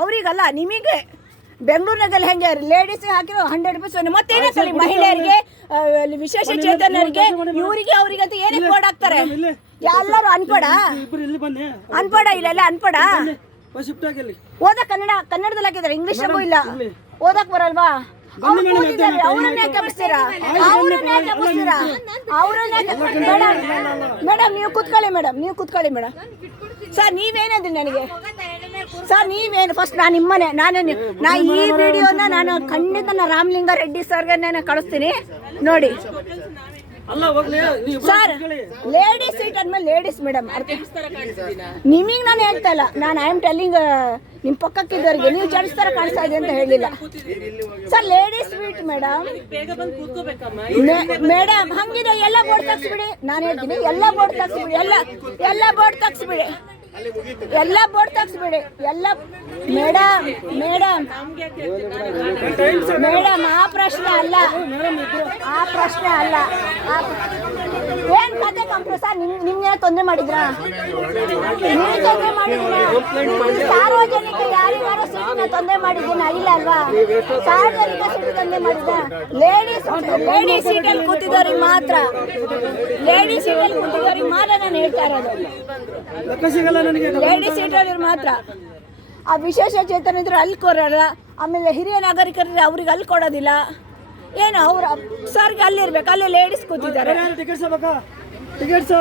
ಅವರಿಗಲ್ಲ ನಿಮಗೆ ಬೆಂಗಳೂರಿನಾಗೆಲ್ಲ ಹೆಂಗೆ ಲೇಡೀಸ್ ಹಾಕಿರೋ ಹಂಡ್ರೆಡ್ ರುಪೀಸ್ ಮತ್ತೇನೇ ಸರಿ ಮಹಿಳೆಯರಿಗೆ ವಿಶೇಷ ಚೇತನರಿಗೆ ಇವರಿಗೆ ಅವರಿಗೆ ಅಂತ ಏನೇ ಕೋಡ್ ಹಾಕ್ತಾರೆ. ಎಲ್ಲರೂ ಅನ್ಪಡ ಇಬ್ರು ಇಲ್ಲಿ ಅನ್ಪಡ ಇಲ್ಲೆಲ್ಲ ಅನ್ಪಡ ಓದ ಕನ್ನಡ ಕನ್ನಡದಲ್ಲಿ ಹಾಕಿದ್ರೆ ಇಂಗ್ಲಿಷ್ ಇಲ್ಲ. ಓದಕ್ ಬರಲ್ವಾ? ಅವ್ರನ್ನೇ ಮೇಡಮ್ ಮೇಡಮ್ ನೀವು ಕುತ್ಕೊಳ್ಳಿ ಮೇಡಮ್ ನೀವು ಕುತ್ಕೊಳ್ಳಿ ಮೇಡಮ್. ಸರ್ ನೀವೇನಿದ್ರಿ ನನಗೆ? ಸರ್ ನೀವೇನು ಫಸ್ಟ್ ನಾನು ನಿಮ್ಮನೆ ನಾನು ನಿ- ಈ ವಿಡಿಯೋನ ನಾನು ಖಂಡಿತ ನಾ ರಾಮಲಿಂಗ ರೆಡ್ಡಿ ಸರ್ಗೆ ನಾನು ಕಳಿಸ್ತೀನಿ. ನೋಡಿ. ಸರ್ ಲೇಡೀಸ್ ಸೀಟ್ ಅಂದ್ಮೇಲೆ ಲೇಡೀಸ್ ಮೇಡಮ್ ನಿಮಗೆ ನಾನು ಹೇಳ್ತಾ ಇಲ್ಲ. ನಾನು ಐ ಆಮ್ ಟೆಲ್ಲಿಂಗ್ ನಿಮ್ಮ ಪಕ್ಕಕ್ಕಿದ್ದವರಿಗೆ ನೀವು ಜೆಂಟ್ಸ್ ತರ ಕಾಣಿಸ್ತಾ ಇದೆ ಅಂತ ಹೇಳಿಲ್ಲ. Sir ladies sweet madam madam ಹಂಗಿದೆ ಎಲ್ಲ ಬೋರ್ಡ್ ತಗ್ಸ್ಬಿಡಿ. ನಾನು ಹೇಳ್ತೀನಿ ಎಲ್ಲ ಬೋರ್ಡ್ ತಗ್ಸ್ಬಿಡಿ ಎಲ್ಲ ಎಲ್ಲ ಬೋರ್ಡ್ ತಗ್ಸ್ಬಿಡಿ. ಎಲ್ಲ ಬೋರ್ಡ್ ತಗ್ಸ್ಬಿಡಿ. ಎಲ್ಲ ಮೇಡಮ್ ಮೇಡಮ್. ಮೇಡಮ್, ಆ ಪ್ರಶ್ನೆ ಅಲ್ಲ. ಆ ಪ್ರಶ್ನೆ ಅಲ್ಲ. ಏನ್ ಕತೆ ಕಂಪ್ರು ಸರ್? ನಿಮ್ ನಿಮ್ಗೆ ತೊಂದರೆ ಮಾಡಿದ್ರ? ನೀವು ತೊಂದರೆ ಮಾಡಿದ್ರ? ಸಾರ್ವಜನಿಕ ಯಾರಿಗಾರು ಸೀಟಿನ ತೊಂದರೆ ಮಾಡಿದ್ದೀನ ಇಲ್ಲ ಅಲ್ವಾ? ಸಾರ್ವಜನಿಕ ಸೀಟ್ ತೊಂದರೆ ಮಾಡಿದ ಲೇಡೀಸ್ ಲೇಡೀಸ್ ಸೀಟಲ್ಲಿ ಕೂತಿದ್ದವ್ರಿಗೆ ಮಾತ್ರ. ಲೇಡೀಸ್ ಸೀಟಲ್ಲಿ ಕೂತಿದ್ದವ್ರಿಗೆ ಮಾತ್ರ ನಾನು ಹೇಳ್ತಾ ಇರೋದು. ಸಿಗಲ್ಲ ನನಗೆ. ಸೀಟಲ್ಲಿ ಮಾತ್ರ. ಆ ವಿಶೇಷ ಚೇತನ ಇದ್ರೆ ಅಲ್ಲಿ ಕೊಡಲ್ಲ ಆಮೇಲೆ ಹಿರಿಯ ನಾಗರಿಕರಿಗೆ ಅವ್ರಿಗೆ ಅಲ್ಲಿ ಕೊಡೋದಿಲ್ಲ. ಏನು ಅವ್ರ ಸರ್ಗೆ ಅಲ್ಲಿರ್ಬೇಕು ಅಲ್ಲಿ ಲೇಡೀಸ್ ಕೂತಿದ್ದಾರೆ. ಟಿಕೆಟ್ಸ್ ಬೇಕಾ ಟಿಕೆಟ್ಸ್